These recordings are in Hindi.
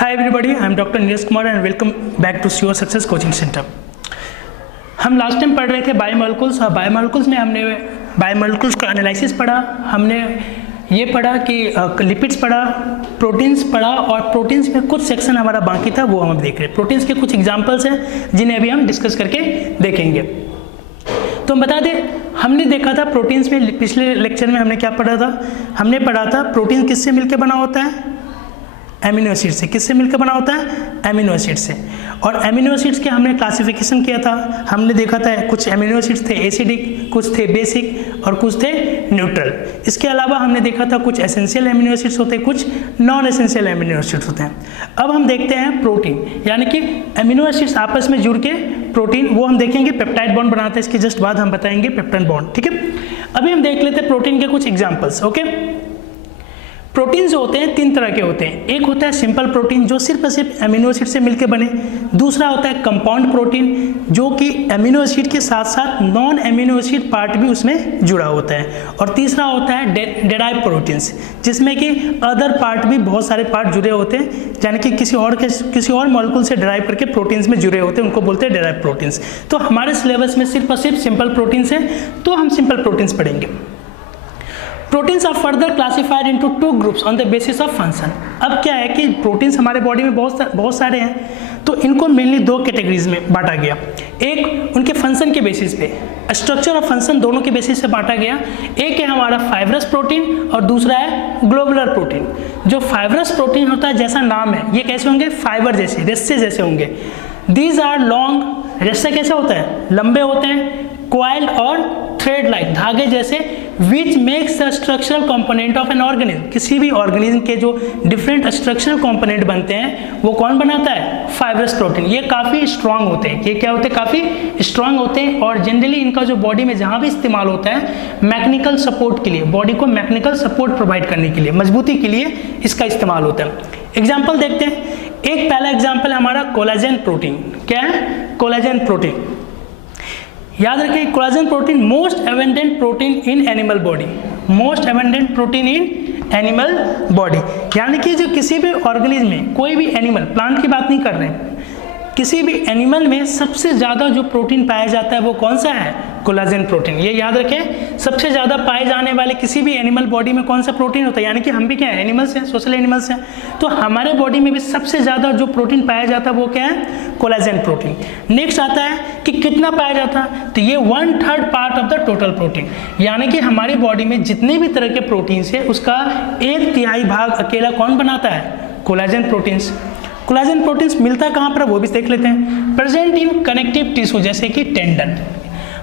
Hi everybody, I am doctor Neeraj Kumar and welcome back to your success coaching centre. हम लास्ट टाइम पढ़ रहे थे बायोमोलिक्यूल्स और बायोमोलिक्यूल्स में हमने बायोमोलिक्यूल्स का एनालिसिस पढ़ा। हमने ये पढ़ा कि लिपिड्स पढ़ा, प्रोटीन्स पढ़ा और प्रोटीन्स में कुछ सेक्शन हमारा बाकी था वो हम देख रहे हैं। प्रोटीन्स के कुछ एग्जाम्पल्स हैं जिन्हें अभी हम डिस्कस करके देखेंगे। तो हम बता दें, हमने देखा था प्रोटीन्स में पिछले लेक्चर में हमने क्या पढ़ा था। हमने पढ़ा था प्रोटीन किससे मिलकर बना होता है, एमिनो एसिड से। किससे मिलकर बना होता है, एमिनो एसिड से। और एमिनो एसिड्स के हमने क्लासिफिकेशन किया था। हमने देखा था कुछ एमिनो एसिड्स थे एसिडिक, कुछ थे बेसिक और कुछ थे न्यूट्रल। इसके अलावा हमने देखा था कुछ एसेंशियल एमिनो एसिड्स होते हैं, कुछ नॉन एसेंशियल एमिनो एसिड्स होते हैं। अब हम देखते हैं प्रोटीन, यानी कि एमिनो एसिड्स आपस में जुड़ के प्रोटीन, वो हम देखेंगे पेप्टाइड बॉन्ड बनाते हैं। इसके जस्ट बाद हम बताएंगे पेप्टाइड बॉन्ड, ठीक है। अभी हम देख लेते हैं प्रोटीन के कुछ एग्जाम्पल्स। ओके, प्रोटीन जो होते हैं तीन तरह के होते हैं। एक होता है सिंपल प्रोटीन जो सिर्फ और सिर्फ एमिनो एसिड से मिलकर बने। दूसरा होता है कंपाउंड प्रोटीन जो कि एमिनो एसिड के साथ साथ नॉन एमिनो एसिड पार्ट भी उसमें जुड़ा होता है। और तीसरा होता है डेराइव प्रोटीन्स जिसमें कि अदर पार्ट भी बहुत सारे पार्ट जुड़े होते हैं, यानी कि किसी और मॉलिक्यूल से डेराइव करके प्रोटीन्स में जुड़े होते हैं, उनको बोलते हैं डेराइव प्रोटीन्स। तो हमारे सिलेबस में सिर्फ और सिर्फ सिंपल प्रोटीन्स है, तो हम सिंपल प्रोटीन्स पढ़ेंगे। Proteins are further classified into two groups on the basis of function. अब क्या है कि प्रोटीन्स हमारे बॉडी में बहुत सारे हैं, तो इनको मेनली दो कैटेगरीज में बांटा गया। एक उनके फंक्शन के बेसिस पे, स्ट्रक्चर और फंक्शन दोनों के बेसिस से बांटा गया। एक है हमारा फाइब्रस प्रोटीन और दूसरा है ग्लोबुलर प्रोटीन। जो फाइब्रस प्रोटीन होता है, जैसा नाम है, ये कैसे होंगे, फाइबर जैसे, रेस्से जैसे होंगे। दीज आर लॉन्ग, रेस्से कैसे होता है, लंबे होते हैं, क्वाइल्ड और थ्रेड लाइक, धागे जैसे, which makes the structural component of an organism. किसी भी ऑर्गेनिज्म के जो डिफरेंट स्ट्रक्चरल कंपोनेंट बनते हैं वो कौन बनाता है, फाइब्रस प्रोटीन। ये काफ़ी स्ट्रांग होते हैं। ये क्या होते हैं, काफ़ी स्ट्रांग होते हैं। और जनरली इनका जो बॉडी में जहाँ भी इस्तेमाल होता है, मैकेनिकल सपोर्ट के लिए, बॉडी को मैकेनिकल सपोर्ट प्रोवाइड करने के लिए, मजबूती के लिए इसका इस्तेमाल होता है। एग्जाम्पल देखते हैं। एक पहला एग्जाम्पल हमारा कोलाजन प्रोटीन। क्या है, कोलाजन प्रोटीन। याद रखिए, collagen protein most abundant protein in animal body, most abundant protein in animal body. यानी कि जो किसी भी ऑर्गेनिज्म में, कोई भी एनिमल, प्लांट की बात नहीं कर रहे हैं, किसी भी एनिमल में सबसे ज़्यादा जो प्रोटीन पाया जाता है वो कौन सा है, कोलाजन प्रोटीन। ये याद रखें, सबसे ज़्यादा पाए जाने वाले किसी भी एनिमल बॉडी में कौन सा प्रोटीन होता है। यानी कि हम भी क्या है, एनिमल्स हैं, सोशल एनिमल्स हैं, तो हमारे बॉडी में भी सबसे ज़्यादा जो प्रोटीन पाया जाता है वो क्या है, कोलाजन प्रोटीन। नेक्स्ट आता है कि कितना पाया जाता है, तो ये 1/3 part of the total protein. यानी कि हमारी बॉडी में जितने भी तरह के प्रोटीन्स है उसका 1/3 भाग अकेला कौन बनाता है, कोलाजन प्रोटीन्स। कोलाजन प्रोटीन्स मिलता कहाँ पर वो भी देख लेते हैं। प्रेजेंट इन कनेक्टिव टिश्यू जैसे कि टेंडन।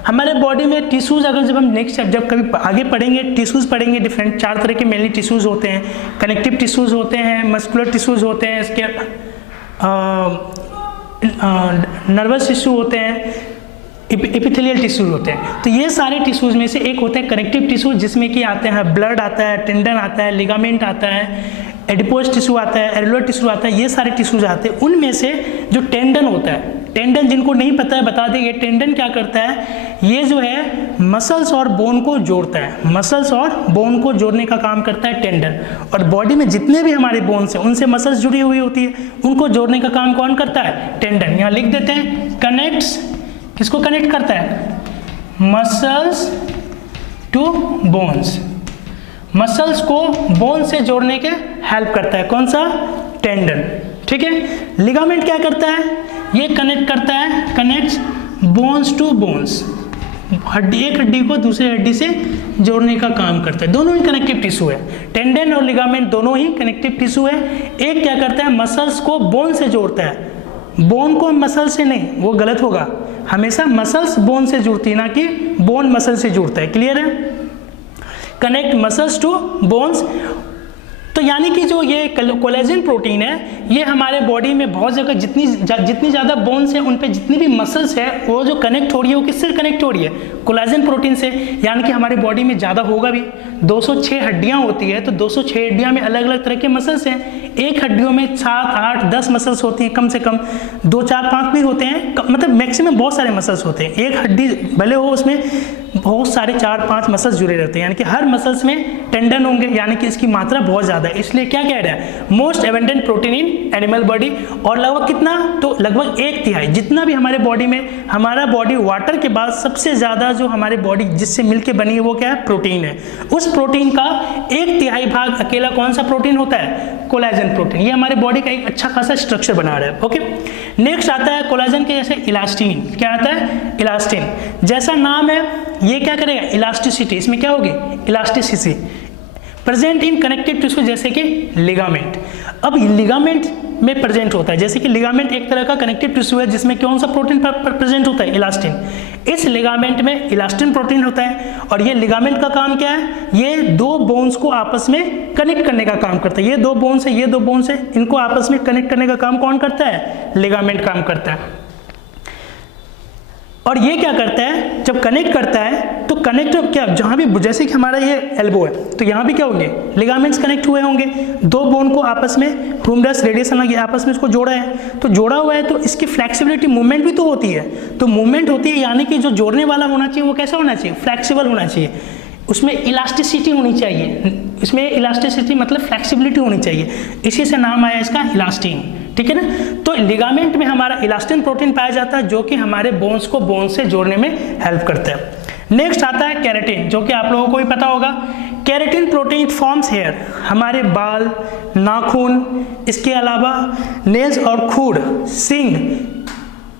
हमारे बॉडी में टिश्यूज, अगर जब हम नेक्स्ट जब कभी आगे पढ़ेंगे टिश्यूज पढ़ेंगे, डिफरेंट 4 तरह के मेनली टिश्यूज होते हैं। कनेक्टिव टिश्यूज होते हैं, मस्कुलर टिश्यूज होते हैं, इसके नर्वस टिश्यू होते हैं, एपिथेलियल टिश्यूज होते हैं। तो ये सारे टिश्यूज में से एक होता है कनेक्टिव टिश्यू, जिसमें कि आते हैं ब्लड आता है, टेंडन आता है, लिगामेंट आता है, एडिपोज टिश्यू आता है, एरियोलर टिश्यू आता है, ये सारे टिश्यूज आते हैं। उनमें से जो टेंडन होता है, टेंडन जिनको नहीं पता है बता दें, ये टेंडन क्या करता है, ये जो है मसल्स और बोन को जोड़ता है, मसल्स और बोन को जोड़ने का काम करता है टेंडन। और बॉडी में जितने भी हमारे बोन्स हैं उनसे मसल्स जुड़ी हुई होती है, उनको जोड़ने का काम कौन करता है, टेंडन। यहाँ लिख देते हैं, कनेक्ट्स, किसको कनेक्ट करता है, मसल्स टू बोन्स, मसल्स को बोन से जोड़ने के हेल्प करता है, कौन सा, टेंडन, ठीक है। लिगामेंट क्या करता है, ये कनेक्ट करता है, कनेक्ट्स बोन्स टू बोन्स, हड्डी, एक हड्डी को दूसरी हड्डी से जोड़ने का काम करता है। दोनों ही कनेक्टिव टिश्यू है, टेंडन और लिगामेंट दोनों ही कनेक्टिव टिश्यू है। एक क्या करता है, मसल्स को बोन से जोड़ता है, बोन को मसल से नहीं, वो गलत होगा, हमेशा मसल्स बोन से जुड़ती है, ना कि बोन मसल से जुड़ता है। क्लियर है, कनेक्ट मसल्स टू बोन्स। तो यानी कि जो ये कोलेजन प्रोटीन है, ये हमारे बॉडी में बहुत जगह जितनी ज़्यादा बोन्स हैं उन पे जितनी भी मसल्स है वो जो कनेक्ट हो रही है वो किससे कनेक्ट हो रही है, कोलेजन प्रोटीन से। यानी कि हमारे बॉडी में ज़्यादा होगा भी, 206 हड्डियाँ होती है, तो 206 हड्डियाँ में अलग अलग तरह के मसल्स हैं। एक हड्डियों में 7, 8, 10 मसल्स होती हैं, कम से कम 2, 4, 5 भी होते हैं, मतलब मैक्सिमम बहुत सारे मसल्स होते हैं। एक हड्डी भले हो उसमें बहुत सारे 4-5 मसल्स जुड़े रहते हैं, यानी कि हर मसल्स में टेंडन होंगे, यानी कि इसकी मात्रा बहुत ज़्यादा है। इसलिए क्या कह रहा है, most abundant protein in animal body. और लगभग कितना, तो लगभग 1/3 जितना भी हमारे बॉडी में, हमारा बॉडी वाटर के बाद सबसे ज़्यादा जो हमारे बॉडी जिससे मिलके बनी है वो क्या है, प्रोटीन है। उस प्रोटीन का 1/3 भाग अकेला कौन सा प्रोटीन होता है, कोलेजन प्रोटीन। ये हमारे बॉडी का एक अच्छा खासा स्ट्रक्चर बना रहा है। ओके, नेक्स्ट आता है कोलेजन के जैसे इलास्टिन। क्या आता है, इलास्टिन। जैसा नाम है ये क्या करेगा, इलास्टिसिटी, इसमें क्या होगी, elasticity present in connective tissue जैसे कि लिगामेंट। अब लिगामेंट में प्रेजेंट होता है, जैसे कि लिगामेंट एक तरह का कनेक्टिव टिश्यू है जिसमें कौन सा प्रोटीन प्रेजेंट होता है, इलास्टिन। इस लिगामेंट में इलास्टिन प्रोटीन होता है और ये लिगामेंट का काम क्या है, ये 2 बोन्स को आपस में कनेक्ट करने का काम करता है। ये 2 बोन्स है, ये 2 बोन्स है, इनको आपस में कनेक्ट करने का काम कौन करता है, लिगामेंट काम करता है। और ये क्या करता है, जब कनेक्ट करता है तो कनेक्ट क्या, जहां भी, जैसे कि हमारा ये एल्बो है तो यहां भी क्या होंगे, लिगामेंट्स कनेक्ट हुए होंगे। 2 बोन को आपस में ह्यूमरस रेडियस आपस में इसको जोड़ा है, तो जोड़ा हुआ है तो इसकी फ्लेक्सिबिलिटी, मूवमेंट भी तो होती है। तो मूवमेंट होती है, यानी कि जो जोड़ने वाला होना चाहिए वो कैसा होना चाहिए, फ्लेक्सिबल होना चाहिए, उसमें इलास्टिसिटी होनी चाहिए। इसमें इलास्टिसिटी मतलब फ्लेक्सिबिलिटी होनी चाहिए, इसी से नाम आया इसका इलास्टिन। ठीक है ना। तो लिगामेंट में हमारा इलास्टिन प्रोटीन पाया जाता है जो कि हमारे बोन्स को बोन से जोड़ने में हेल्प करता है। नेक्स्ट आता है केराटिन, जो कि आप लोगों को भी पता होगा। केराटिन प्रोटीन फॉर्म्स हेयर, हमारे बाल, नाखून, इसके अलावा नेल्स और खूर, सींग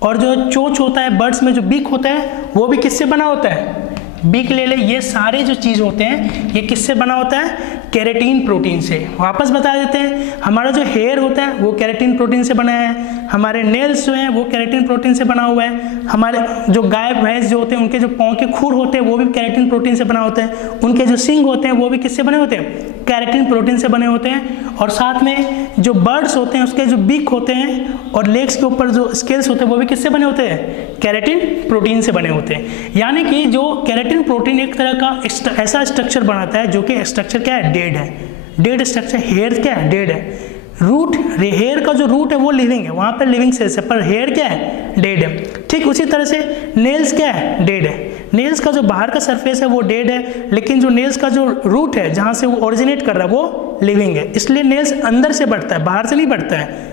और जो चोंच होता है, बर्ड्स में जो बीक होता है वो भी किससे बना होता है, बीक ले ले, ये सारे जो चीज होते हैं ये किससे बना होता है, केराटिन प्रोटीन से। वापस बता देते हैं, हमारा जो हेयर होता है वो केराटिन प्रोटीन से बना है, हमारे नेल्स जो हैं वो केराटिन प्रोटीन से बना हुआ है, हमारे जो गाय भैंस जो होते हैं उनके जो पाँव के खुर होते हैं वो भी केराटिन प्रोटीन से बना होते हैं, उनके जो सींग होते हैं वो भी किससे बने होते हैं, केराटिन प्रोटीन से बने होते हैं। और साथ में जो बर्ड्स होते हैं उसके जो बीक होते हैं और लेग्स के ऊपर जो स्केल्स होते हैं वो भी किससे बने होते हैं, केराटिन प्रोटीन से बने होते हैं। यानी कि जो केराटिन प्रोटीन एक तरह का ऐसा स्ट्रक्चर बनाता है जो कि स्ट्रक्चर क्या है, डेड है, डेड स्ट्रक्चर। हेयर क्या है, डेड है। रूट, हेयर का जो रूट है वो लिविंग है, वहां पर लिविंग सेल्स है, पर हेयर क्या है, डेड है। ठीक उसी तरह से नेल्स क्या है, डेड है। नेल्स का जो बाहर का सरफेस है वो डेड है, लेकिन जो नेल्स का जो रूट है जहां से वो ओरिजिनेट कर रहा है वो लिविंग है। इसलिए नेल्स अंदर से बढ़ता है, बाहर से नहीं बढ़ता है।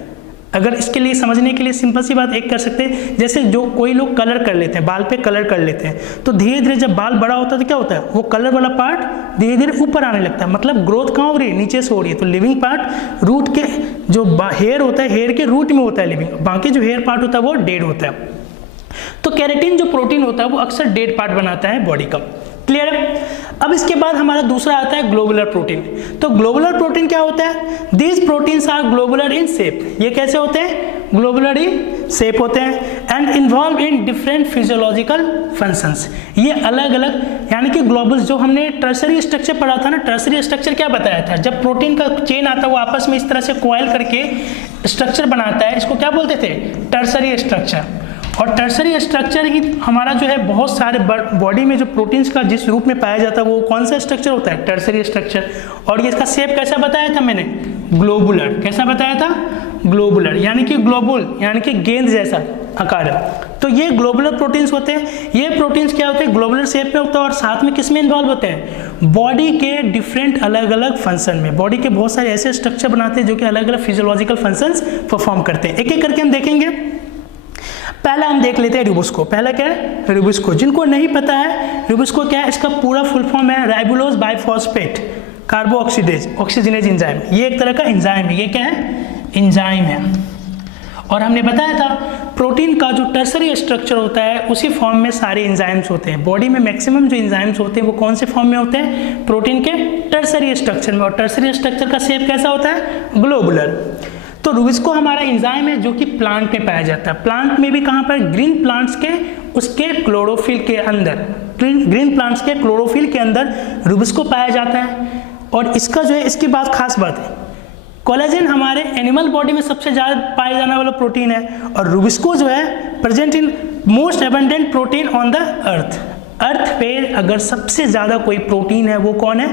अगर इसके लिए समझने के लिए सिंपल सी बात एक कर सकते हैं, जैसे जो कोई लोग कलर कर लेते हैं, बाल पे कलर कर लेते हैं, तो धीरे धीरे जब बाल बड़ा होता है तो क्या होता है, वो कलर वाला पार्ट धीरे धीरे ऊपर आने लगता है, मतलब ग्रोथ कहाँ हो रही है, नीचे से हो रही है। तो लिविंग पार्ट रूट के जो हेयर होता है, हेयर के रूट में होता है लिविंग, बाकी जो हेयर पार्ट होता है वो डेड होता है। तो केराटिन जो प्रोटीन होता है वो अक्सर डेड पार्ट बनाता है बॉडी का। क्लियर है। अब इसके बाद हमारा दूसरा आता है ग्लोबुलर प्रोटीन। तो ग्लोबुलर प्रोटीन क्या होता है, these proteins are globular in shape. ये कैसे होते हैं, ग्लोबुलर इन शेप होते हैं and involve in different physiological functions. ये अलग अलग, यानी कि ग्लोबुल्स, जो हमने टर्सरी स्ट्रक्चर पढ़ा था ना, टर्सरी स्ट्रक्चर क्या बताया था, जब प्रोटीन का चेन आता है वो आपस में इस तरह से कॉइल करके स्ट्रक्चर बनाता है, इसको क्या बोलते थे, टर्सरी स्ट्रक्चर। और टर्सरी स्ट्रक्चर ही हमारा जो है बहुत सारे बॉडी में जो प्रोटीन्स का जिस रूप में पाया जाता है वो कौन सा स्ट्रक्चर होता है, टर्सरी स्ट्रक्चर। और ये इसका शेप कैसा बताया था मैंने, ग्लोबुलर। कैसा बताया था, ग्लोबुलर, यानी कि ग्लोबुल यानी कि गेंद जैसा आकार है। तो ये ग्लोबुलर प्रोटीन्स होते हैं। ये प्रोटीन्स क्या होते हैं, ग्लोबुलर शेप में होता है और साथ में किस में इन्वॉल्व होते हैं, बॉडी के डिफरेंट अलग अलग फंक्शन में। बॉडी के बहुत सारे ऐसे स्ट्रक्चर बनाते हैं जो कि अलग अलग फिजियोलॉजिकल फंक्शंस परफॉर्म करते हैं। एक एक करके हम देखेंगे। पहला हम देख लेते हैं रिबुस्को। पहला क्या है, रिबुस्को। जिनको नहीं पता है रिबुस्को क्या है, इसका पूरा फुल फॉर्म है राइबोलोज बाइफॉस्फेट कार्बो ऑक्सीजनेज एंजाइम। ये एक तरह का एंजाइम है, ये क्या है, एंजाइम है। और हमने बताया था प्रोटीन का जो टर्सरी स्ट्रक्चर होता है उसी फॉर्म में सारे एंजाइम्स होते हैं। बॉडी में मैक्सिमम जो एंजाइम्स होते हैं वो कौन से फॉर्म में होते हैं, प्रोटीन के टर्सरी स्ट्रक्चर में। और टर्सरी स्ट्रक्चर का शेप कैसा होता है, ग्लोबुलर। तो रुबिस्को हमारा एंजाइम है जो कि प्लांट में पाया जाता है। प्लांट में भी कहाँ पर, ग्रीन प्लांट्स के उसके क्लोरोफिल के अंदर, ग्रीन प्लांट्स के क्लोरोफिल के अंदर रुबिस्को पाया जाता है। और इसका जो है, इसकी बात खास बात है, कोलेजन हमारे एनिमल बॉडी में सबसे ज़्यादा पाया जाने वाला प्रोटीन है और रुबिस्को जो है present in most abundant protein on the earth. Earth पे अगर सबसे ज़्यादा कोई प्रोटीन है वो कौन है,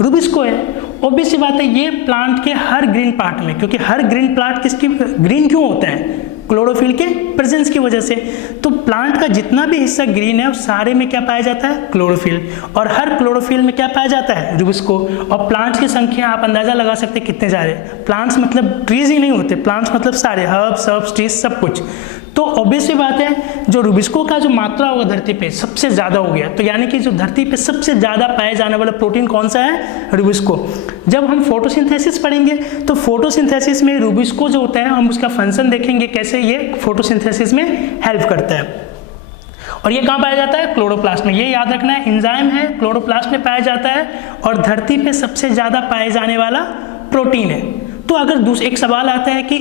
रुबिस्को है। ऑब्वियस सी बात है, ये प्लांट के हर ग्रीन पार्ट में, क्योंकि हर ग्रीन प्लांट किसकी, ग्रीन क्यों होता है, क्लोरोफिल के प्रेजेंस की वजह से। तो प्लांट का जितना भी हिस्सा ग्रीन है उस सारे में क्या पाया जाता है, क्लोरोफिल, और हर क्लोरोफिल में क्या पाया जाता है, रुबिस्को। और प्लांट्स की संख्या आप अंदाजा लगा सकते हैं कितने सारे, प्लांट्स मतलब ट्रीज ही नहीं होते, प्लांट्स मतलब सारे हर्ब्स, सर्ब्स, ट्रीज, सब कुछ। तो ऑब्वियस सी बात है जो रुबिस्को का जो मात्रा होगा धरती पे सबसे ज़्यादा हो गया, तो यानी कि जो धरती पे सबसे ज़्यादा पाए जाने वाला प्रोटीन कौन सा है, रुबिस्को। जब हम फोटोसिंथेसिस पढ़ेंगे तो फोटोसिंथेसिस में रुबिस्को जो होता है हम उसका फंक्शन देखेंगे कैसे ये फोटोसिंथेसिस में हेल्प करता है। और ये कहाँ पाया जाता है, क्लोरोप्लास्ट में। ये याद रखना है, एंजाइम है, क्लोरोप्लास्ट में पाया जाता है और धरती पे सबसे ज़्यादा पाए जाने वाला प्रोटीन है। तो अगर एक सवाल आता है कि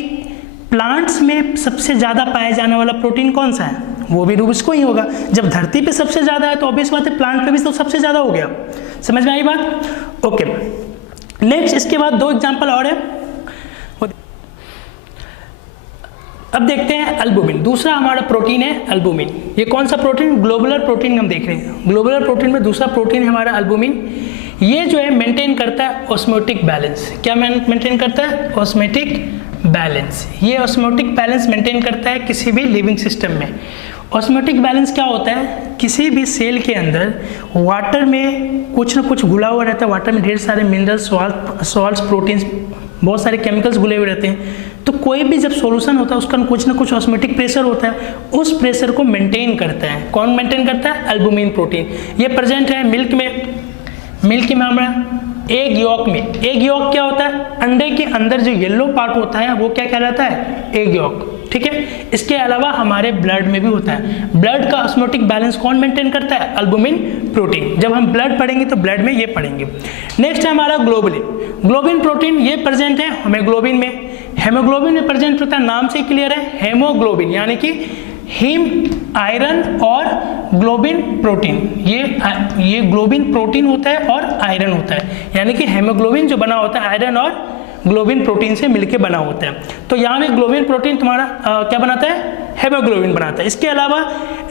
प्लांट्स में सबसे ज़्यादा पाया जाने वाला प्रोटीन कौन सा है, वो भी रुबिस्को ही होगा। जब धरती पे सबसे ज़्यादा है तो ऑब्वियस बात है प्लांट पे भी तो सबसे ज़्यादा हो गया। समझ में आई बात? ओके, नेक्स्ट इसके बाद 2 एग्जाम्पल और है। अब देखते हैं एल्बुमिन। दूसरा हमारा प्रोटीन है एल्बुमिन। ये कौन सा प्रोटीन, ग्लोबुलर प्रोटीन हम देख रहे हैं। ग्लोबुलर प्रोटीन में दूसरा प्रोटीन है हमारा एल्बुमिन। ये जो है मेंटेन करता है ऑस्मोटिक बैलेंस। क्या मेंटेन करता है, ऑस्मोटिक बैलेंस। ये ऑस्मोटिक बैलेंस मेंटेन करता है किसी भी लिविंग सिस्टम में। ऑस्मोटिक बैलेंस क्या होता है, किसी भी सेल के अंदर वाटर में कुछ ना कुछ घुला हुआ रहता है, वाटर में ढेर सारे मिनरल्स, सॉल्ट्स, प्रोटीन्स, बहुत सारे केमिकल्स घुले हुए रहते हैं। तो कोई भी जब सॉल्यूशन होता है उसका कुछ ना कुछ ऑस्मोटिक प्रेशर होता है, उस प्रेशर को मेंटेन करता है। कौन मेंटेन करता है, एल्बुमिन प्रोटीन। ये प्रेजेंट है मिल्क में। मिल्क में हमारा एग यॉक में। एग यॉक क्या होता है, अंडे के अंदर जो येलो पार्ट होता है वो क्या कहलाता है, एग यॉक। ठीक है, इसके अलावा हमारे ब्लड में भी होता है। ब्लड का ऑस्मोटिक बैलेंस कौन मेंटेन करता है, एल्बुमिन प्रोटीन। जब हम ब्लड पढ़ेंगे तो ब्लड में ये पढ़ेंगे। नेक्स्ट है हमारा ग्लोबुलिन। ग्लोबिन प्रोटीन ये प्रेजेंट है हेमोग्लोबिन में। हेमोग्लोबिन में प्रेजेंट होता है, नाम से क्लियर है, हेमोग्लोबिन यानी कि हीम, आयरन और ग्लोबिन प्रोटीन। ये ग्लोबिन प्रोटीन होता है और आयरन होता है, यानी कि हेमोग्लोबिन जो बना होता है आयरन और ग्लोबिन प्रोटीन से मिलके बना होता है। तो यहाँ में ग्लोबिन प्रोटीन तुम्हारा क्या बनाता है, हेमोग्लोबिन बनाता है। इसके अलावा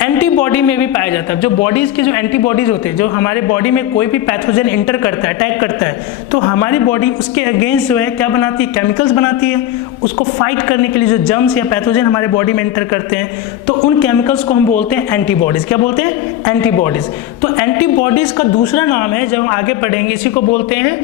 एंटीबॉडी में भी पाया जाता है। जो बॉडीज के जो एंटीबॉडीज होते हैं, जो हमारे बॉडी में कोई भी पैथोजन इंटर करता है, अटैक करता है, तो हमारी बॉडी उसके अगेंस्ट जो है क्या बनाती है, केमिकल्स बनाती है। उसको फाइट करने के लिए जो जर्म्स या पैथोजन हमारे बॉडी में इंटर करते हैं, तो उन केमिकल्स को हम बोलते हैं एंटीबॉडीज। क्या बोलते हैं, एंटीबॉडीज। तो एंटीबॉडीज का दूसरा नाम है, जब हम आगे पढ़ेंगे, इसी को बोलते हैं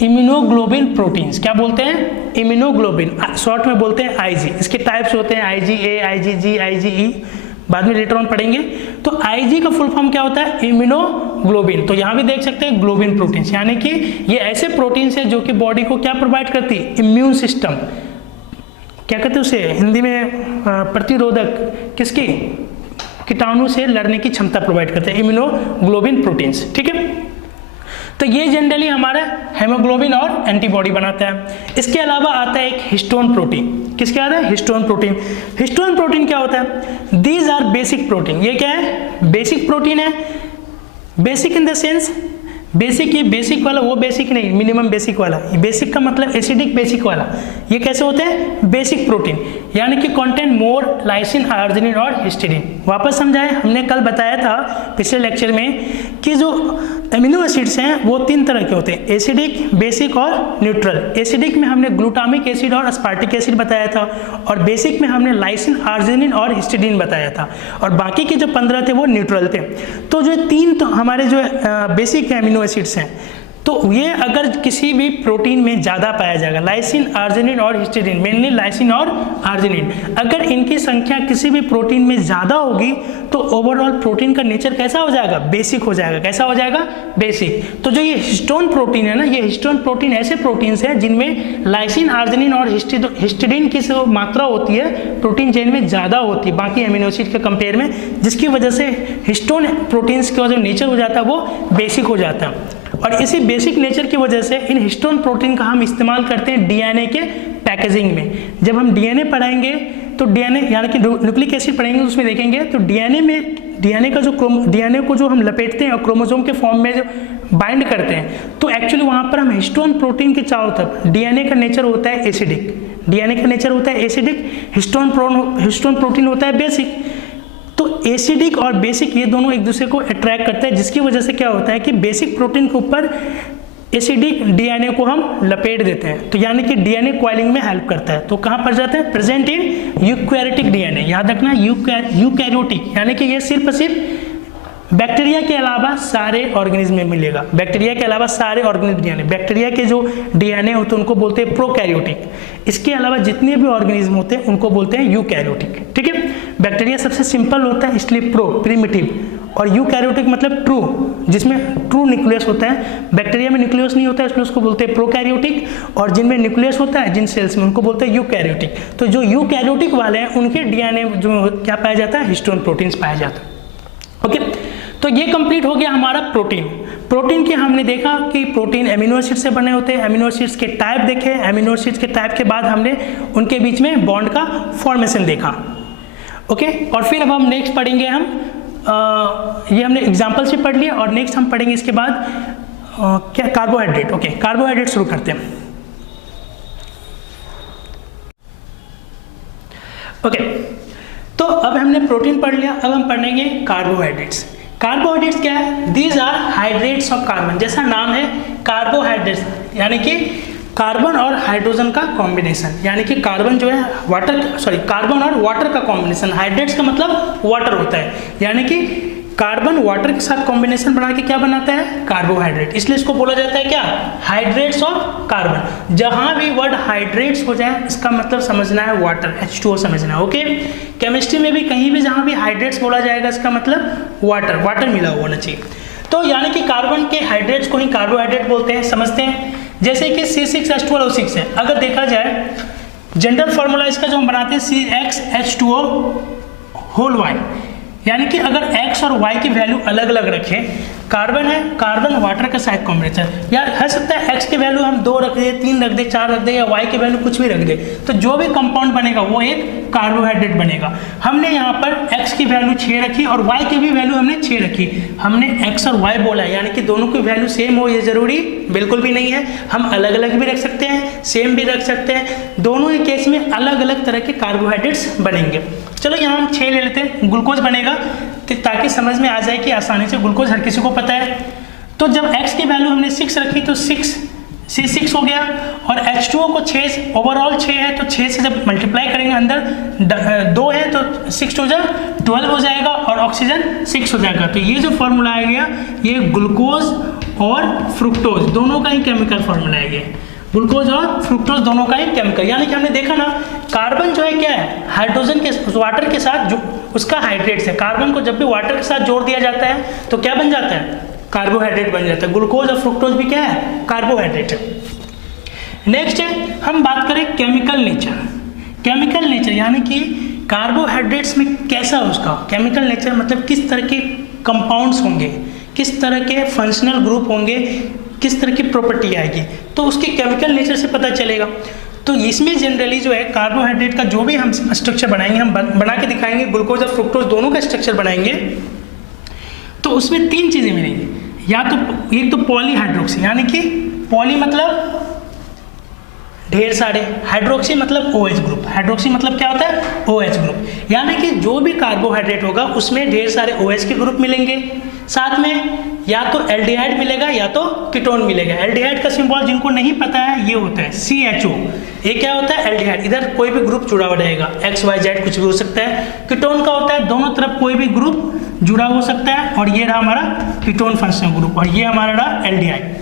इम्यूनोग्लोबिन प्रोटीन्स। क्या बोलते हैं, इम्यूनोग्लोबिन, शॉर्ट में बोलते हैं आईजी। इसके टाइप्स होते हैं आईजीए, आईजीजी, आईजीई, बाद में लेटर ऑन पढ़ेंगे। तो आईजी का फुल फॉर्म क्या होता है, इम्यूनोग्लोबिन। तो यहाँ भी देख सकते हैं ग्लोबिन प्रोटीन्स, यानी कि ये ऐसे प्रोटीन्स है जो कि बॉडी को क्या प्रोवाइड करती है, इम्यून सिस्टम। क्या कहते हैं उसे हिंदी में, प्रतिरोधक, किसकी, कीटाणु से लड़ने की क्षमता प्रोवाइड करते हैं, इम्यूनोग्लोबिन प्रोटीन्स। ठीक है, तो ये जनरली हमारा हेमोग्लोबिन और एंटीबॉडी बनाता है। इसके अलावा आता है एक हिस्टोन प्रोटीन। किसके आता है, हिस्टोन प्रोटीन। हिस्टोन प्रोटीन क्या होता है, दीज आर बेसिक प्रोटीन। ये क्या है, बेसिक प्रोटीन है। Basic in the sense, basic, ये बेसिक वाला वो बेसिक नहीं, मिनिमम बेसिक वाला। ये बेसिक का मतलब एसिडिक बेसिक वाला। ये कैसे होते हैं, बेसिक प्रोटीन, यानी कि कंटेन मोर लाइसिन, आर्जिनिन और हिस्टिडीन। वापस समझाएं, हमने कल बताया था पिछले लेक्चर में कि जो अमीनो एसिड्स हैं वो 3 तरह के होते हैं, एसिडिक, बेसिक और न्यूट्रल। एसिडिक में हमने ग्लूटामिक एसिड और अस्पार्टिक एसिड बताया था, और बेसिक में हमने लाइसिन, आर्जिनिन और हिस्टिडीन बताया था, और बाकी के जो 15 थे वो न्यूट्रल थे। तो जो 3 तो हमारे जो बेसिक अमीनो एसिड्स हैं, तो ये अगर किसी भी प्रोटीन में ज़्यादा पाया जाएगा, लाइसिन, आर्जिनिन और हिस्टिडीन, मेनली लाइसिन और आर्जिनिन, अगर इनकी संख्या किसी भी प्रोटीन में ज़्यादा होगी तो ओवरऑल प्रोटीन का नेचर कैसा हो जाएगा, बेसिक हो जाएगा। कैसा हो जाएगा, बेसिक। तो जो ये हिस्टोन प्रोटीन है ना, ये हिस्टोन प्रोटीन ऐसे प्रोटीन्स हैं जिनमें लाइसिन, आर्जिनिन और हिस्टिडीन की जो मात्रा होती है प्रोटीन चेन में ज़्यादा होती है बाकी अमीनो एसिड के कंपेयर में, जिसकी वजह से हिस्टोन प्रोटीन्स का जो नेचर हो जाता है वो बेसिक हो जाता है। और इसी बेसिक नेचर की वजह से इन हिस्टोन प्रोटीन का हम इस्तेमाल करते हैं डीएनए के पैकेजिंग में। जब हम डीएनए पढ़ाएंगे तो डीएनए यानी कि न्यूक्लिक एसिड पढ़ेंगे तो उसमें देखेंगे तो डीएनए का जो डीएनए को जो हम लपेटते हैं और क्रोमोसोम के फॉर्म में जो बाइंड करते हैं, तो एक्चुअली वहाँ पर हम हिस्टोन प्रोटीन के चारों तरफ, डीएनए का नेचर होता है एसिडिक, डीएनए का नेचर होता है एसिडिक, हिस्टोन प्रोटीन होता है बेसिक। तो एसिडिक और बेसिक ये दोनों एक दूसरे को अट्रैक्ट करते हैं, जिसकी वजह से क्या होता है कि बेसिक प्रोटीन के ऊपर एसिडिक डीएनए को हम लपेट देते हैं, तो यानी कि डीएनए कॉइलिंग में हेल्प करता है। तो कहाँ पर जाते हैं? प्रेजेंट इन यूकैरियोटिक डीएनए, याद रखना यूकैरियोटिक, यानी कि ये सिर्फ बैक्टीरिया के अलावा सारे ऑर्गेनिज्म में मिलेगा। बैक्टीरिया के अलावा सारे ऑर्गेनिज्म डीएनए, बैक्टीरिया के जो डीएनए होते हैं उनको बोलते हैं प्रोकैरियोटिक। इसके अलावा जितने भी ऑर्गेनिज्म होते हैं उनको बोलते हैं यूकैरियोटिक। ठीक है, बैक्टीरिया सबसे सिंपल होता है इसलिए प्रो, प्रिमिटिव, और यूकैरियोटिक मतलब ट्रू, जिसमें ट्रू न्यूक्लियस होता है। बैक्टीरिया में न्यूक्लियस नहीं होता है इसलिए उसको बोलते हैं प्रोकैरियोटिक, और जिनमें न्यूक्लियस होता है जिन सेल्स में उनको बोलते हैं यूकैरियोटिक। तो जो यूकैरियोटिक वाले हैं उनके डीएनए जो क्या पाया जाता है? हिस्टोन प्रोटीन्स पाया जाता है। ओके, तो ये कंप्लीट हो गया हमारा प्रोटीन। प्रोटीन के हमने देखा कि प्रोटीन एमिनो एसिड से बने होते हैं, एमिनो एसिड्स के टाइप देखे, एमिनो एसिड्स के टाइप के बाद हमने उनके बीच में बॉन्ड का फॉर्मेशन देखा। ओके, और फिर अब हम नेक्स्ट पढ़ेंगे ये हमने एग्जाम्पल से पढ़ लिया, और नेक्स्ट हम पढ़ेंगे इसके बाद क्या? कार्बोहाइड्रेट। ओके, कार्बोहाइड्रेट शुरू करते हैं। ओके, तो अब हमने प्रोटीन पढ़ लिया, अब हम पढ़ेंगे कार्बोहाइड्रेट्स। कार्बोहाइड्रेट्स क्या है? These are hydrates of carbon, जैसा नाम है कार्बोहाइड्रेट्स, यानी कि कार्बन और हाइड्रोजन का कॉम्बिनेशन, यानी कि कार्बन जो है कार्बन और वाटर का कॉम्बिनेशन। हाइड्रेट्स का मतलब वाटर होता है, यानी कि कार्बन वाटर के साथ कॉम्बिनेशन बना के क्या बनाता है? कार्बोहाइड्रेट। इसलिए इसको बोला जाता है क्या? Hydrates of carbon. जहां भी वर्ड हाइड्रेट्स हो जाए इसका मतलब समझना है वाटर, H2O समझना है। ओके, केमिस्ट्री में भी कहीं भी जहां भी हाइड्रेट्स बोला जाएगा इसका मतलब वाटर मिला हुआ होना चाहिए। तो यानी कि कार्बन के हाइड्रेट्स को ही कार्बोहाइड्रेट बोलते हैं, समझते हैं। जैसे कि C6H12O6 है, अगर देखा जाए जनरल फॉर्मूला इसका जो हम बनाते हैं CXH2O होल Y, यानी कि अगर x और y की वैल्यू अलग अलग रखें, कार्बन है, कार्बन वाटर का साथ कॉम्बिनेशन, या हो सकता है x की वैल्यू हम 2 रख दे, 3 रख दे, 4 रख दे, या y की वैल्यू कुछ भी रख दे, तो जो भी कंपाउंड बनेगा वो एक कार्बोहाइड्रेट बनेगा। हमने यहाँ पर x की वैल्यू 6 रखी और y की भी वैल्यू हमने 6 रखी, हमने x और y बोला, यानी कि दोनों की वैल्यू सेम हो ये जरूरी बिल्कुल भी नहीं है। हम अलग अलग भी रख सकते हैं, सेम भी रख सकते हैं, दोनों ही केस में अलग अलग तरह के कार्बोहाइड्रेट्स बनेंगे। चलो यहाँ हम 6 ले लेते हैं, ग्लूकोज बनेगा, ताकि समझ में आ जाए कि आसानी से ग्लूकोज हर किसी को पता है। तो जब x की वैल्यू हमने 6 रखी तो 6 हो गया, और H2O को 6 ओवरऑल 6 है, तो 6 से जब मल्टीप्लाई करेंगे अंदर 2 है तो 6 टू 12 हो जाएगा, और ऑक्सीजन 6 हो जाएगा। तो ये जो फॉर्मूला आ गया ये ग्लूकोज और फ्रुक्टोज दोनों का ही केमिकल फॉर्मूला है। ये ग्लूकोज और फ्रुक्टोज दोनों का ही केमिकल, यानी कि हमने देखा ना कार्बन जो है क्या है? हाइड्रोजन के वाटर के साथ जो उसका हाइड्रेट्स है, कार्बन को जब भी वाटर के साथ जोड़ दिया जाता है तो क्या बन जाता है? कार्बोहाइड्रेट बन जाता है। ग्लूकोज और फ्रुक्टोज भी क्या है? कार्बोहाइड्रेट है। नेक्स्ट है हम बात करें केमिकल नेचर। केमिकल नेचर यानी कि कार्बोहाइड्रेट्स में कैसा उसका केमिकल नेचर, मतलब किस तरह के कंपाउंड्स होंगे, किस तरह के फंक्शनल ग्रुप होंगे, किस तरह की प्रॉपर्टी आएगी, तो उसके केमिकल नेचर से पता चलेगा। तो इसमें जनरली जो है कार्बोहाइड्रेट का जो भी हम स्ट्रक्चर बनाएंगे, हम बना के दिखाएंगे, ग्लूकोज और फ्रुक्टोज दोनों का स्ट्रक्चर बनाएंगे, तो उसमें 3 चीज़ें मिलेंगी। या तो एक तो पॉलीहाइड्रोक्सी, यानी कि पॉली मतलब ढेर सारे, हाइड्रोक्सी मतलब OH ग्रुप। हाइड्रोक्सी मतलब क्या होता है? OH ग्रुप, यानी कि जो भी कार्बोहाइड्रेट होगा उसमें ढेर सारे OH के ग्रुप मिलेंगे, साथ में या तो एल्डिहाइड मिलेगा या तो कीटोन मिलेगा। एल्डिहाइड का सिंबल जिनको नहीं पता है ये होता है CHO। ये क्या होता है? एल्डिहाइड, इधर कोई भी ग्रुप जुड़ा हुआ रहेगा, XYZ कुछ भी हो सकता है। कीटोन का होता है दोनों तरफ कोई भी ग्रुप जुड़ा हो सकता है, और ये रहा हमारा कीटोन फंक्शनल ग्रुप, और ये हमारा रहा एल्डिहाइड।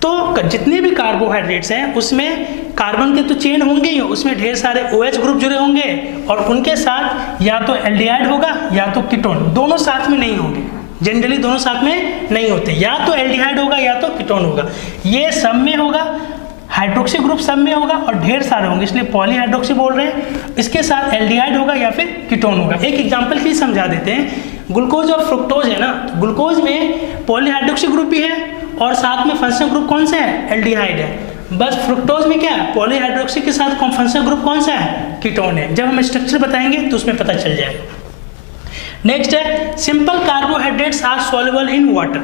तो जितने भी कार्बोहाइड्रेट्स हैं उसमें कार्बन के तो चेन होंगे ही, उसमें ढेर सारे OH ग्रुप जुड़े होंगे, और उनके साथ या तो एल्डिहाइड होगा या तो कीटोन, दोनों साथ में नहीं होंगे। जनरली दोनों साथ में नहीं होते, या तो एल्डिहाइड होगा या तो कीटोन होगा। ये सब में होगा, हाइड्रोक्सी ग्रुप सब में होगा, और ढेर सारे होंगे इसलिए पॉलीहाइड्रोक्सी बोल रहे हैं। इसके साथ एल्डिहाइड होगा या फिर कीटोन होगा। एक एग्जांपल की समझा देते हैं, ग्लूकोज और फ्रुक्टोज है ना, ग्लूकोज में पॉलीहाइड्रोक्सी ग्रुप भी है और साथ में फंक्शनल ग्रुप कौन सा है? एल्डिहाइड है। बस फ्रुक्टोज में क्या है? पॉलीहाइड्रोक्सी के साथ फंक्शनल ग्रुप कौन सा है? कीटोन है। जब हम स्ट्रक्चर बताएंगे तो उसमें पता चल जाएगा। नेक्स्ट है simple carbohydrates are soluble in water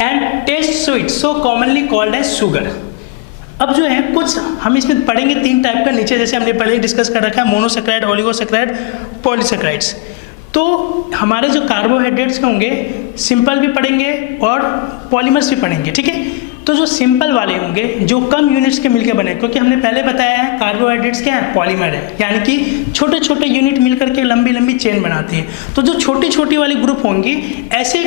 and taste sweet so commonly called as sugar. अब जो है कुछ हम इसमें पढ़ेंगे 3 टाइप का, नीचे जैसे हमने पहले ही डिस्कस कर रखा है, मोनोसेक्राइड, ओलिगोसेक्राइड, पॉलीसेक्राइड्स। तो हमारे जो कार्बोहाइड्रेट्स होंगे सिंपल भी पढ़ेंगे और पॉलीमर्स भी पढ़ेंगे, ठीक है। तो जो सिंपल वाले होंगे, जो कम यूनिट्स के मिलकर बने, क्योंकि हमने पहले बताया है कार्बोहाइड्रेट्स क्या है, पॉलीमर है, यानी कि छोटे छोटे यूनिट मिलकर के लंबी लंबी चेन बनाती है। तो जो छोटी छोटी वाली ग्रुप होंगी, ऐसे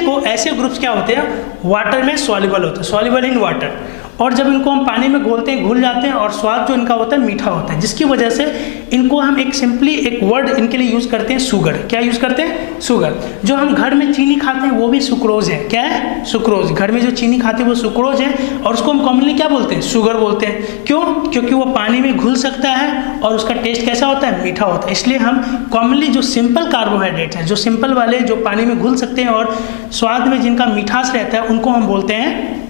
ग्रुप्स क्या होते हैं, वाटर में सॉल्युबल होते हैं, सॉल्युबल इन वाटर, और जब इनको हम पानी में घोलते हैं घुल जाते हैं, और स्वाद जो इनका होता है मीठा होता है, जिसकी वजह से इनको हम एक वर्ड इनके लिए यूज़ करते हैं, शुगर। क्या यूज़ करते हैं, शुगर। जो हम घर में चीनी खाते हैं वो भी सुक्रोज है। क्या है, सुक्रोज। घर में जो चीनी खाते हैं वो सुक्रोज है, और उसको हम कॉमनली क्या बोलते हैं, शुगर बोलते हैं। क्यों? क्योंकि वो पानी में घुल सकता है और उसका टेस्ट कैसा होता है, मीठा होता है। इसलिए हम कॉमनली जो सिंपल कार्बोहाइड्रेट है, जो सिंपल वाले जो पानी में घुल सकते हैं और स्वाद में जिनका मिठास रहता है, उनको हम बोलते हैं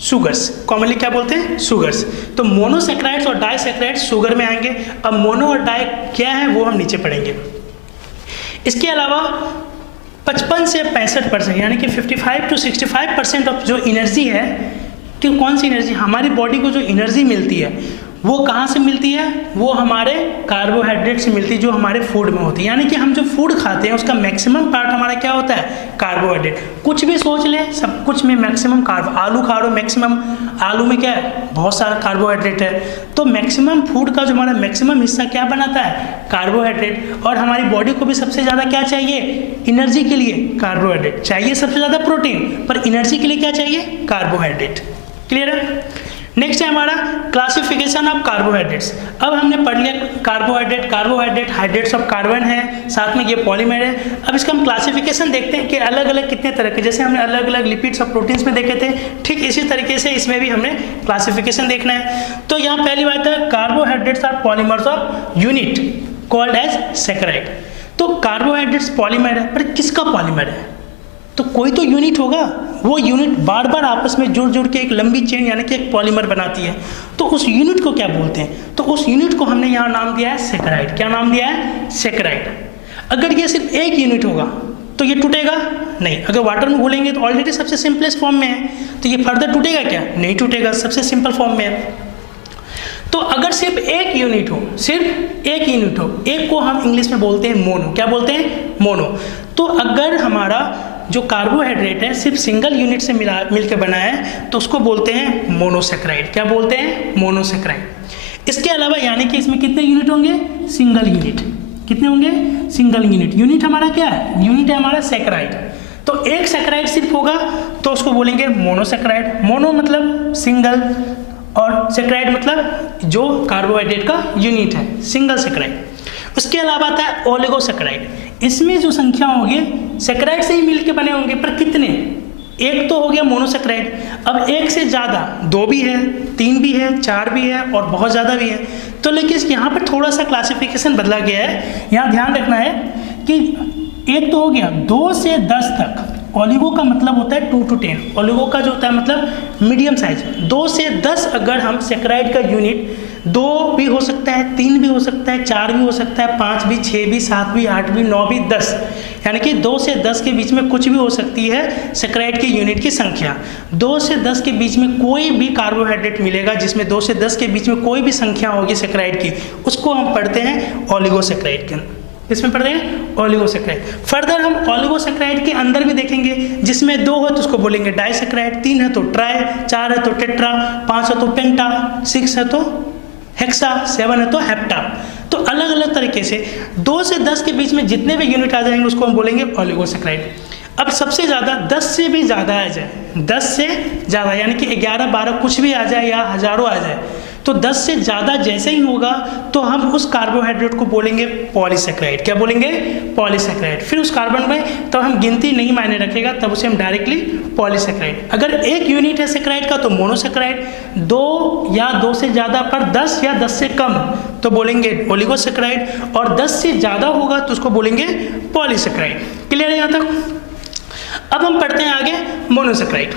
शुगर्स। कॉमनली क्या बोलते हैं, शुगर्स। तो मोनोसैकेराइड्स और डाइसैकेराइड्स शुगर में आएंगे। अब मोनो और डाई क्या है वो हम नीचे पढ़ेंगे। इसके अलावा 55 से 65% यानी कि 55 to 65% ऑफ जो एनर्जी है, कि कौन सी एनर्जी, हमारी बॉडी को जो एनर्जी मिलती है वो कहाँ से मिलती है, वो हमारे कार्बोहाइड्रेट से मिलती है, जो हमारे फूड में होती है। यानी कि हम जो फूड खाते हैं उसका मैक्सिमम पार्ट हमारा क्या होता है, कार्बोहाइड्रेट। कुछ भी सोच लें, सब कुछ में मैक्सिमम आलू खा लो, मैक्सिमम आलू में क्या है, बहुत सारा कार्बोहाइड्रेट है। तो मैक्सिमम फूड का जो हमारा मैक्सिमम हिस्सा क्या बनाता है, कार्बोहाइड्रेट। और हमारी बॉडी को भी सबसे ज़्यादा क्या चाहिए, एनर्जी के लिए कार्बोहाइड्रेट चाहिए, सबसे ज़्यादा प्रोटीन, पर एनर्जी के लिए क्या चाहिए, कार्बोहाइड्रेट। क्लियर है। नेक्स्ट है हमारा क्लासिफिकेशन ऑफ कार्बोहाइड्रेट्स। अब हमने पढ़ लिया कार्बोहाइड्रेट हाइड्रेट्स ऑफ कार्बन है, साथ में ये पॉलीमर है। अब इसका हम क्लासिफिकेशन देखते हैं कि अलग अलग कितने तरह के, जैसे हमने अलग अलग लिपिड्स और प्रोटीन्स में देखे थे, ठीक इसी तरीके से इसमें भी हमने क्लासिफिकेशन देखना है। तो यहाँ पहली बात है, carbohydrates are polymers of unit called as saccharide. तो कार्बोहाइड्रेट्स पॉलीमर है, पर किसका पॉलीमर है, तो कोई तो यूनिट होगा, वो यूनिट बार बार आपस में जुड़ के एक लंबी चेन यानी कि एक पॉलीमर बनाती है। तो उस यूनिट को क्या बोलते हैं, तो उस यूनिट को हमने यहाँ नाम दिया है सैकेराइड। क्या नाम दिया है, सैकेराइड। अगर ये सिर्फ एक यूनिट होगा तो ये टूटेगा नहीं, अगर वाटर में घोलेंगे तो ऑलरेडी सबसे सिंपलेस्ट फॉर्म में है, तो ये फर्दर टूटेगा क्या, नहीं टूटेगा, सबसे सिंपल फॉर्म में है। तो अगर सिर्फ एक यूनिट हो, सिर्फ एक यूनिट हो, एक को हम इंग्लिश में बोलते हैं मोनो। क्या बोलते हैं, मोनो। तो अगर हमारा जो कार्बोहाइड्रेट है सिर्फ सिंगल यूनिट से मिलकर बना है तो उसको बोलते हैं मोनोसैकेराइड। क्या बोलते हैं, मोनोसैकेराइड। इसके अलावा यानी कि इसमें कितने यूनिट होंगे, सिंगल यूनिट। कितने होंगे, सिंगल यूनिट। यूनिट हमारा क्या है, यूनिट है हमारा सैकेराइड। तो एक सैकेराइड सिर्फ होगा तो उसको बोलेंगे मोनोसैकेराइड। मोनो मतलब सिंगल, और सैकेराइड मतलब जो कार्बोहाइड्रेट का यूनिट है, सिंगल सैकेराइड। उसके अलावा आता है ओलिगोसैकेराइड। इसमें जो संख्या होगी सैकेराइड से ही मिलके बने होंगे, पर कितने, एक तो हो गया मोनोसैकेराइड। अब एक से ज़्यादा, दो भी है, तीन भी है, चार भी है और बहुत ज़्यादा भी है। तो लेकिन यहाँ पर थोड़ा सा क्लासिफिकेशन बदला गया है। यहाँ ध्यान रखना है कि एक तो हो गया 2 से 10 तक। ओलिगो का मतलब होता है 2 to 10। ओलिगो का जो होता है मतलब मीडियम साइज। 2 से 10 अगर हम सैकेराइड का यूनिट, 2 भी हो सकता है, 3 भी हो सकता है, 4 भी हो सकता है, 5 भी, 6 भी, 7 भी, 8 भी, 9 भी, 10, यानी कि 2 से 10 के बीच में कुछ भी हो सकती है सैकेराइड के यूनिट की संख्या। 2 से 10 के बीच में कोई भी कार्बोहाइड्रेट मिलेगा जिसमें 2 से 10 के बीच में कोई भी संख्या होगी सैकेराइड की, उसको हम पढ़ते हैं ओलिगोसैकेराइड के। इसमें पढ़ते हैं ओलिगोसैकेराइड। फर्दर हम ओलिगोसैकेराइड के अंदर भी देखेंगे, जिसमें 2 हो तो उसको बोलेंगे डाइसैकेराइड, 3 है तो ट्राई, 4 है तो टेट्रा, 5 है तो पेंटा, 6 है तो हेक्सा, 7 है तो हेप्टा। तो अलग अलग तरीके से 2 से 10 के बीच में जितने भी यूनिट आ जाएंगे उसको हम बोलेंगे ओलिगोसैकेराइड। अब सबसे ज़्यादा 10 से भी ज़्यादा आ जाए, 10 से ज़्यादा यानी कि 11, 12 कुछ भी आ जाए या हज़ारों आ जाए, तो 10 से ज़्यादा जैसे ही होगा तो हम उस कार्बोहाइड्रेट को बोलेंगे पॉलीसैकेराइड। क्या बोलेंगे, पॉलीसैकेराइड। फिर उस कार्बन में तब हम गिनती नहीं मायने रखेगा, तब उसे हम डायरेक्टली पॉलीसैकेराइड। अगर एक यूनिट है सैकेराइड का तो मोनोसैकेराइड, 2 या 2 से ज़्यादा, पर 10 या 10 से कम तो बोलेंगे ओलिगोसैकेराइड, और 10 से ज़्यादा होगा तो उसको बोलेंगे पॉलीसैकेराइड। क्लियर है यहाँ तक। अब हम पढ़ते हैं आगे मोनोसैकेराइड।